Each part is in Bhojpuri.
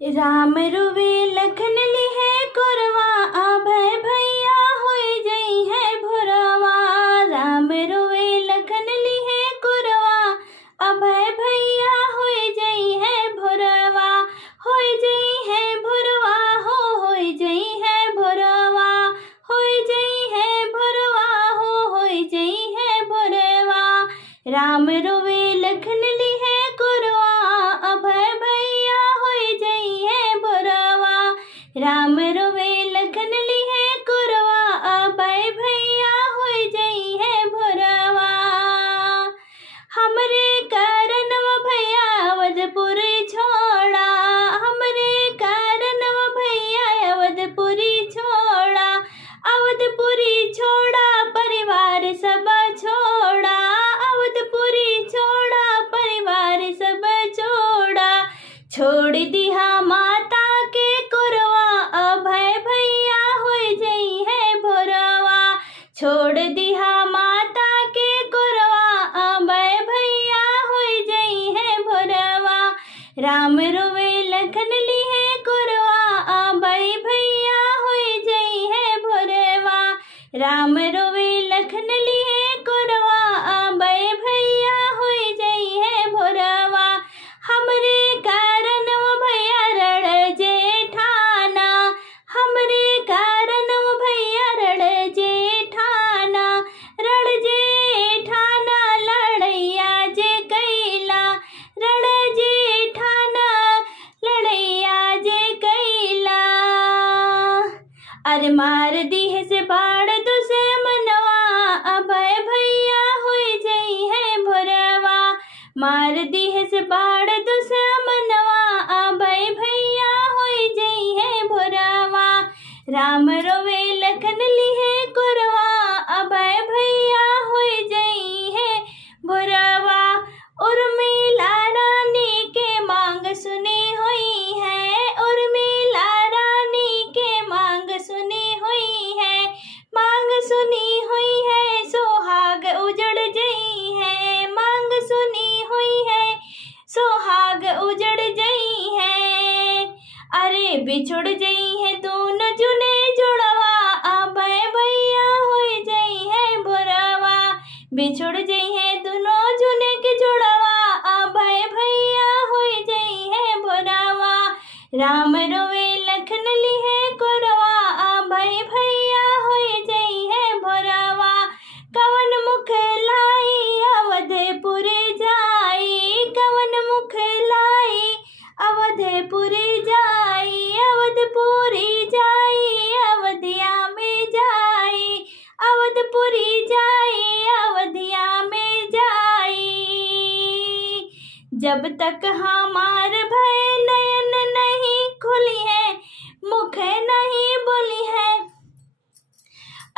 राम रुवे लखन लिहे कोरवा, अभय भैया होई जई है भोरवा। राम रुवे लखन लिहे कोरवा, अभय भैया होई जई है भोरवा। होई जई है भोरवा हो, होई जई है भोरवा, होई जई है भोरवा हो, होई जई है भोरवा। राम रुवे लखन लिहे कोरवा, अभय भैया होई जई है भोरवा। राम रुवे लखन लिहे कोरवा, अभय भैया होई जई है भोरवा। हमरे कारणवा भैया अवधपुरी छोड़ा, हमरे कारणवा भैया अवधपुरी छोड़ा। अवधपुरी छोड़ा परिवार सब छोड़ा, अवधपुरी छोड़ा परिवार सब छोड़ा। छोड़ दिया माता के कोरवा, अभय भैया होई जई है भोरवा। छोड़ दिया माता के कोरवा, अभय भैया होई जई है भोरवा। राम रुवे लखन लिहे कोरवा, अभय भैया होई जई है भोरवा। राम रुवे लखन लिहे कोरवा, अभय भैया होई जई है भोरवा। हमरे कारणवा भैया रण जेठाना, हमरे कारणवा भैया रण जेठाना। रण जेठाना लड़ैया जे कैला, रण जेठाना लड़ैया जे कैला। अरे मार दिहे से बाढ़ दुश्मनवा, अभय भैया होई जई है भोरवा। मार दिहे से बाढ़ दुश्मनवा, अभय भैया होई जई है भोरवा। राम रोवे लखन लिहे कोरवा, अभय भैया होई जई है भोरवा। उर्मिला रानी के मांग सुनी हुई है, उर्मिला रानी के मांग सुनी हुई है। मांग सुनी हुई है सोहाग उजड़ जई है, मांग सुनी हुई है सोहाग उजड़ जई है। अरे बिछुड़ जई है दून जुने जुड़वा, अभय भैया होई जई है भोरवा। बिछुड़ जई है दोनों जुने के जुड़वा, अभय भैया होई जई है भोरवा। राम रोवे लखन लिहे कोरवा, अभय भैया होई जई है भोरवा। कवन मुख लाई अवधपुरी जाई, कवन मुख लाई अवधपुरी जाई। अवधपुरी जाई अवधिया में जाई, अवधपुरी जाई अवधिया में जाई। जब तक हमार भय नयन नहीं खुली है, मुख नहीं बोली है।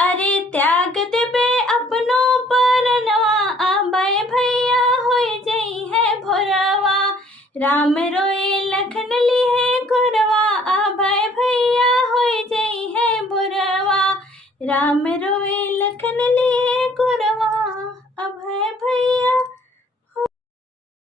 अरे त्याग देबे अपनों परनवा, अभय भैया होई जई है भोरवा। राम रोए लखन लिहे कोरवा, अभय भैया होई जई है भोरवा। राम रोए लखन लिहे